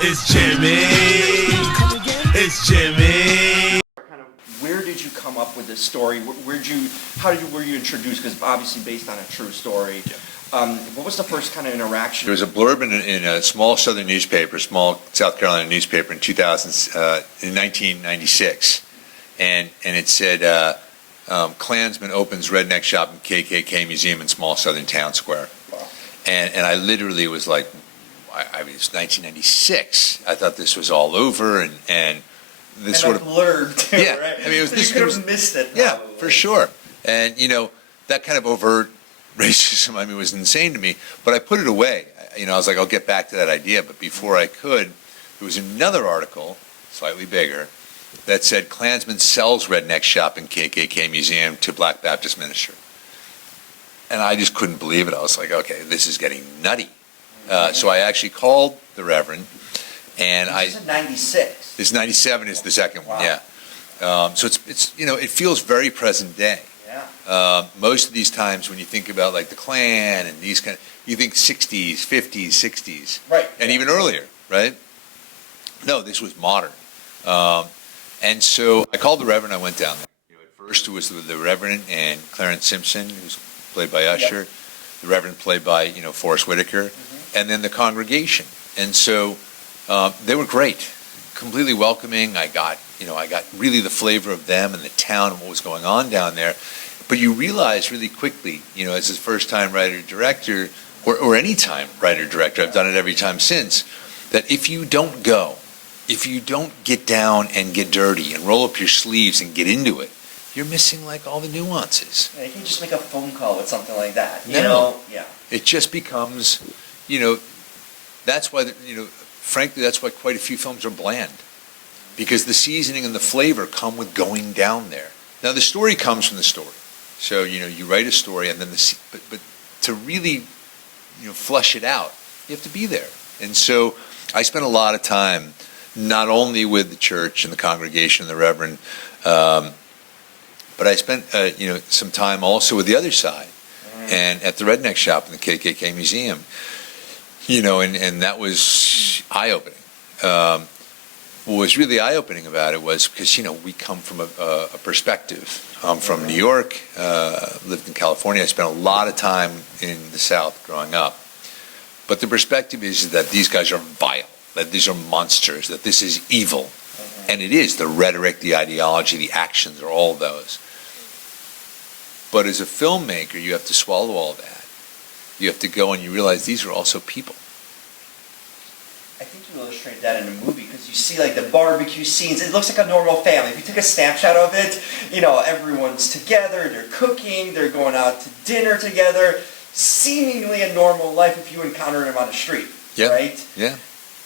It's Jimmy. It's Jimmy. Kind of, where did you come up with this story? Were you introduced? Because obviously based on a true story. What was the first kind of interaction? There was a blurb in a small southern newspaper, small South Carolina newspaper in 1996, and it said, Klansman opens Redneck Shop and KKK Museum in small southern town square. Wow. And I literally was like, I mean, it's 1996. I thought this was all over, and this sort of blurred too, yeah. Right? I mean, it was so this. You could have missed it. Probably. Yeah, for sure. And that kind of overt racism, I mean, was insane to me. But I put it away. I was like, I'll get back to that idea. But before I could, there was another article, slightly bigger, that said Klansman sells Redneck Shop and KKK Museum to Black Baptist minister. And I just couldn't believe it. I was like, okay, this is getting nutty. So I actually called the Reverend, and This is in 96. This 97 is the second one, Wow. yeah. So it's it feels very present day. Yeah. Most of these times when you think about like the Klan and these you think 60s, 50s, 60s, Right. and even earlier, right? No, this was modern. And so I called the Reverend. I went down there. At first it was the Reverend and Clarence Simpson, who's played by Usher. Yep. The Reverend played by Forrest Whitaker, and then the congregation. And so they were great, completely welcoming. I got really the flavor of them and the town and what was going on down there. But you realize really quickly, as a first-time writer-director, or any time writer-director, I've done it every time since, that if you don't go, if you don't get down and get dirty and roll up your sleeves and get into it, you're missing like all the nuances. Yeah, you can just make a phone call with something like that. No. Yeah. It just becomes, that's why, frankly, that's why quite a few films are bland. Because the seasoning and the flavor come with going down there. Now, the story comes from the story. So, you write a story and then but to really, flush it out, you have to be there. And so I spent a lot of time, not only with the church and the congregation and the Reverend, but I spent, some time also with the other side, and at the Redneck Shop in the KKK Museum, and that was eye-opening. What was really eye-opening about it was because, we come from a perspective. I'm from New York, lived in California. I spent a lot of time in the South growing up. But the perspective is that these guys are vile, that these are monsters, that this is evil. And it is. The rhetoric, the ideology, the actions are all those. But as a filmmaker, you have to swallow all that. You have to go and you realize these are also people. I think you illustrate that in a movie because you see like the barbecue scenes. It looks like a normal family. If you took a snapshot of it, everyone's together, they're cooking, they're going out to dinner together. Seemingly a normal life if you encounter them on the street, right? Yeah.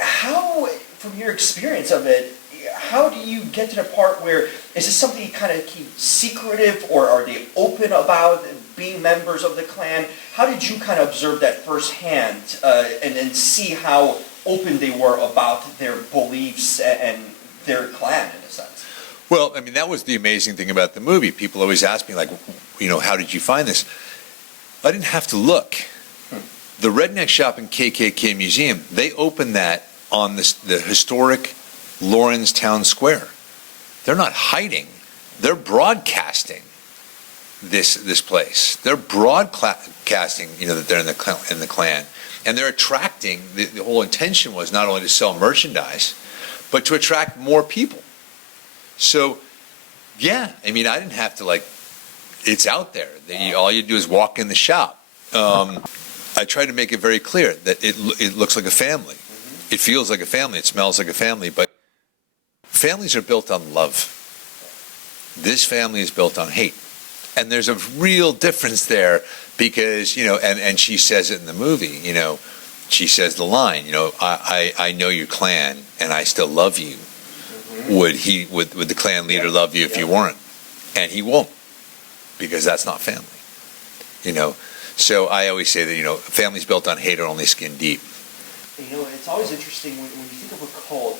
How, from your experience of it, how do you get to the part where, is this something you kind of keep secretive, or are they open about being members of the Klan? How did you kind of observe that firsthand and see how open they were about their beliefs and their Klan, in a sense? Well, I mean, that was the amazing thing about the movie. People always ask me, like, how did you find this? I didn't have to look. The Redneck Shop and KKK Museum, they opened that on the historic Lawrence Town Square. They're not hiding. They're broadcasting this place. They're broadcasting, that they're in the Klan. And they're attracting, the whole intention was not only to sell merchandise, but to attract more people. So, yeah, I mean, I didn't have to, it's out there. All you do is walk in the shop. I try to make it very clear that it looks like a family. It feels like a family. It smells like a family. But families are built on love. This family is built on hate. And there's a real difference there because, and she says it in the movie, she says the line, I know your Klan and I still love you. Would the Klan leader love you if you weren't? And he won't, because that's not family. So I always say that, families built on hate are only skin deep. It's always interesting when you think of a cult,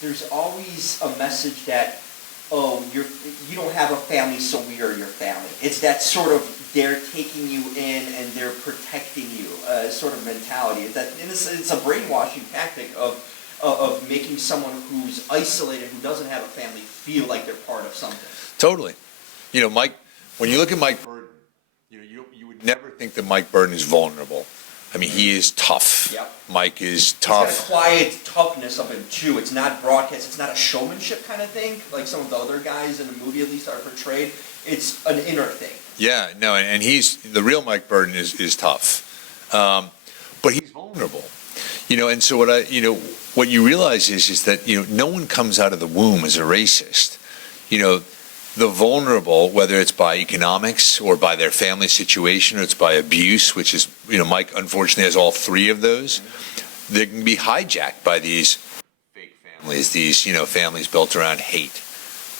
there's always a message that, you don't have a family, so we are your family. It's that sort of they're taking you in and they're protecting you sort of mentality. It's a brainwashing tactic of of making someone who's isolated, who doesn't have a family, feel like they're part of something. Totally. You know, Mike, when you look at Mike Burton, you would never think that Mike Burton is vulnerable. I mean, he is tough. Yep. Mike is tough. It's got a quiet toughness of him, too. It's not broadcast. It's not a showmanship kind of thing, like some of the other guys in the movie at least are portrayed. It's an inner thing. Yeah, no, and he's, the real Mike Burton is tough. But he's vulnerable. You know, and so what you realize is that, no one comes out of the womb as a racist. You know, the vulnerable, whether it's by economics or by their family situation or it's by abuse, which is, Mike unfortunately has all three of those, they can be hijacked by these fake families, these, families built around hate.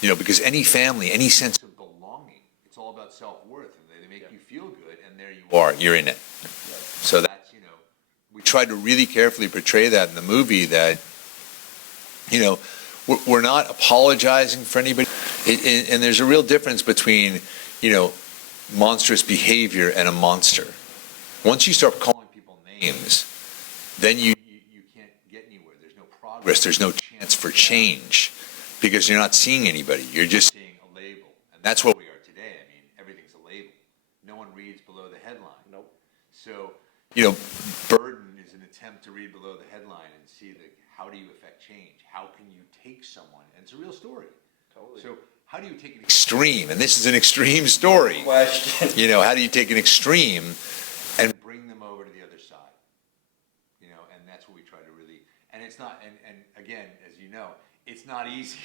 Because any family, any sense of belonging, it's all about self-worth. And they make you feel good, and there you are, you're in it. So that's, we tried to really carefully portray that in the movie that, we're not apologizing for anybody. And there's a real difference between, monstrous behavior and a monster. Once you start calling people names, then you can't get anywhere. There's no progress. There's no chance for change because you're not seeing anybody. You're just seeing a label. And that's where we are today. I mean, everything's a label. No one reads below the headline. Nope. So, burden is an attempt to read below the headline and see how do you affect change? How can you take someone? And it's a real story. Totally. So how do you take an extreme? And this is an extreme story. Question. How do you take an extreme and bring them over to the other side? And that's what we try to really, and it's not, and again, as you know, it's not easy.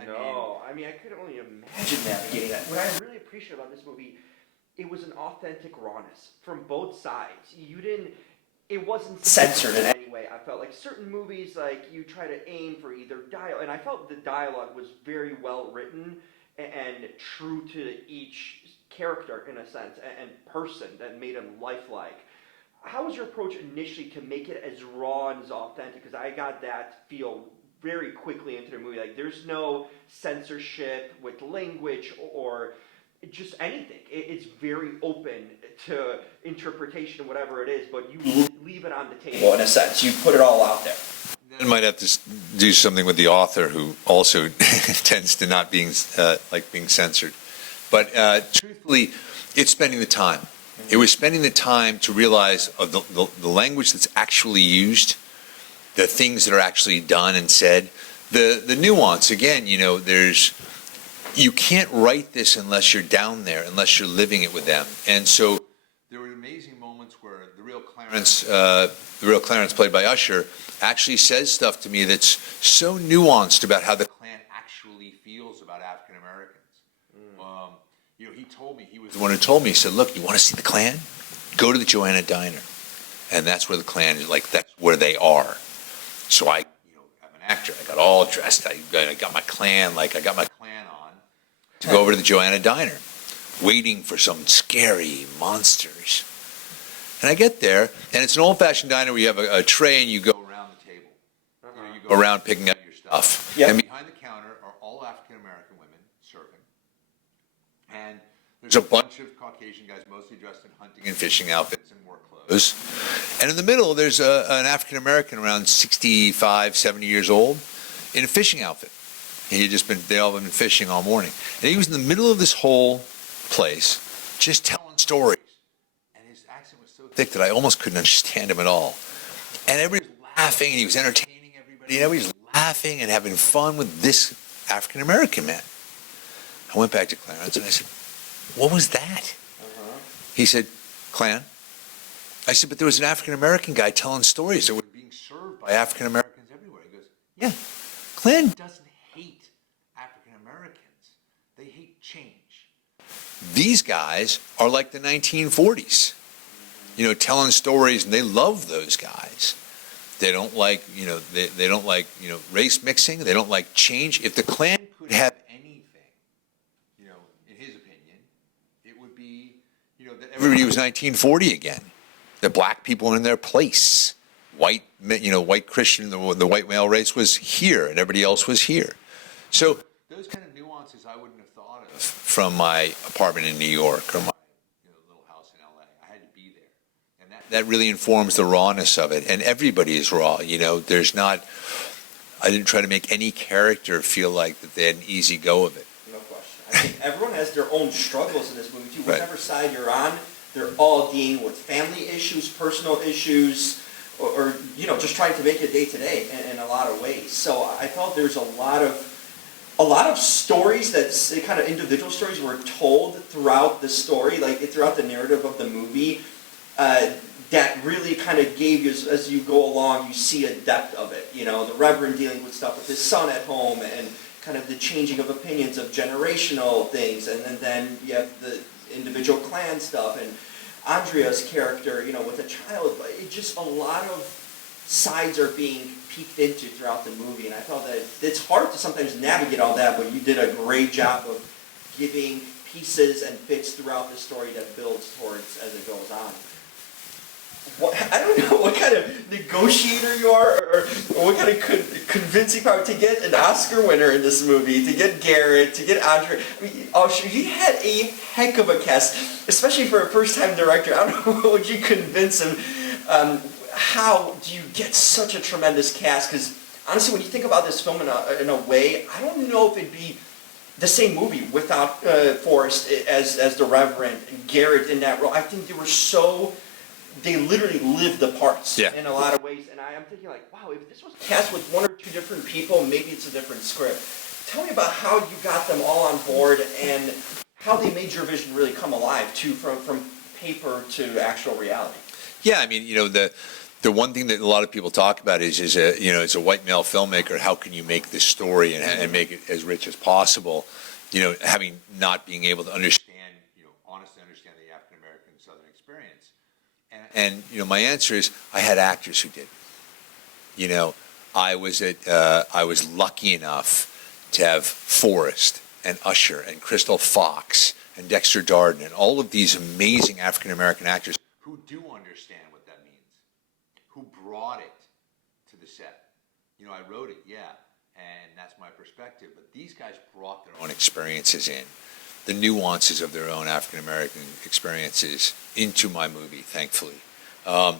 I mean, I could only imagine navigating that. What I really appreciate about this movie, it was an authentic rawness from both sides. It wasn't censored in any way. I felt like certain movies, like you try to aim for either dialogue, and I felt the dialogue was very well written and true to each character in a sense and person that made him lifelike. How was your approach initially to make it as raw and as authentic? Because I got that feel very quickly into the movie. Like there's no censorship with language or just anything. It's very open to interpretation, whatever it is, but you leave it on the table in a sense. You put it all out there. I might have to do something with the author, who also tends to not being censored. But truthfully, it's spending the time. It was spending the time to realize of the language that's actually used, the things that are actually done and said, the nuance. Again, you can't write this unless you're down there, unless you're living it with them. And so there were amazing moments where the real Clarence, played by Usher, actually says stuff to me that's so nuanced about how the Klan actually feels about African Americans. He told me, he was the one who told me, he said, look, you want to see the Klan? Go to the Joanna Diner. And that's where the Klan is, that's where they are. So I'm an actor. I got all dressed. I got my Klan, I got my Klan on to go over to the Joanna Diner, waiting for some scary monsters. And I get there, and it's an old-fashioned diner where you have a tray and you go around the table. You go around picking up your stuff. Yep. And behind the counter are all African-American women serving. And there's a bunch of Caucasian guys, mostly dressed in hunting and fishing outfits and work clothes. And in the middle, there's an African-American around 65, 70 years old in a fishing outfit. They all have been fishing all morning. And he was in the middle of this whole place, just telling stories. And his accent was so thick that I almost couldn't understand him at all. And everybody was laughing, and he was entertaining everybody. And everybody was laughing and having fun with this African-American man. I went back to Clarence, and I said, what was that? He said, Klan. I said, but there was an African-American guy telling stories that were being served by African-Americans everywhere. He goes, yeah, Klan doesn't hate African-Americans. They hate change. These guys are like the 1940s, telling stories, and they love those guys. They don't like, they don't like, race mixing. They don't like change. If the Klan could have anything, in his opinion, it would be, that everybody was 1940 again. The black people were in their place. White Christian, the white male race was here, and everybody else was here. So those kind of nuances I wouldn't have thought of from my apartment in New York or my little house in L.A. I had to be there, and that really informs the rawness of it. And everybody is raw. There's not I didn't try to make any character feel like that they had an easy go of it. No question. I think everyone has their own struggles in this movie too. Right. Whatever side you're on, they're all dealing with family issues, personal issues, or just trying to make it day to day in a lot of ways. So I felt there's a lot of stories that kind of individual stories were told throughout the story, like throughout the narrative of the movie, that really kind of gave you, as you go along, you see a depth of it. The Reverend dealing with stuff with his son at home, and kind of the changing of opinions of generational things, and then you have the individual clan stuff, and Andrea's character, with a child. But it just, a lot of sides are being peeked into throughout the movie, and I felt that it's hard to sometimes navigate all that, but you did a great job of giving pieces and bits throughout the story that builds towards as it goes on. I don't know what kind of negotiator you are, or what kind of convincing power to get an Oscar winner in this movie, to get Garrett, to get Andrea. I mean, he had a heck of a cast, especially for a first-time director. I don't know, would you convince him? How do you get such a tremendous cast? Because honestly, when you think about this film in a way, I don't know if it'd be the same movie without Forrest as the Reverend and Garrett in that role. I think they literally lived the parts in a lot of ways. And I'm thinking like, wow, if this was cast with one or two different people, maybe it's a different script. Tell me about how you got them all on board and how they made your vision really come alive too, from paper to actual reality. Yeah, I mean, the one thing that a lot of people talk about is as a white male filmmaker, how can you make this story and make it as rich as possible? Having not being able to understand, honestly understand the African American Southern experience. And my answer is I had actors who did. I was lucky enough to have Forrest and Usher and Crystal Fox and Dexter Darden and all of these amazing African American actors who do understand what that means, who brought it to the set. I wrote it, and that's my perspective, but these guys brought their own experiences in, the nuances of their own African American experiences into my movie, thankfully. I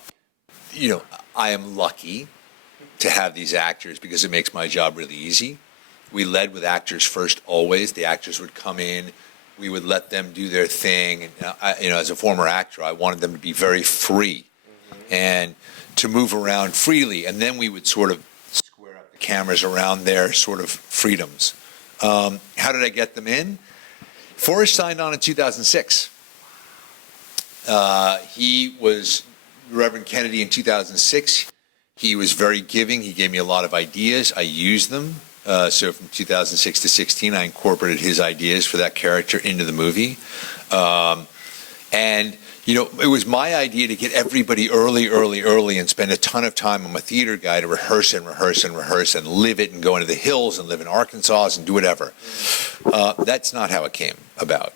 am lucky to have these actors because it makes my job really easy. We led with actors first always. The actors would come in. We would let them do their thing. And, as a former actor, I wanted them to be very free and to move around freely. And then we would sort of square up the cameras around their sort of freedoms. How did I get them in? Forrest signed on in 2006. He was Reverend Kennedy in 2006. He was very giving. He gave me a lot of ideas. I used them. So from 2006 to 16, I incorporated his ideas for that character into the movie. And, it was my idea to get everybody early and spend a ton of time. I'm a theater guy, to rehearse and live it and go into the hills and live in Arkansas and do whatever. That's not how it came about.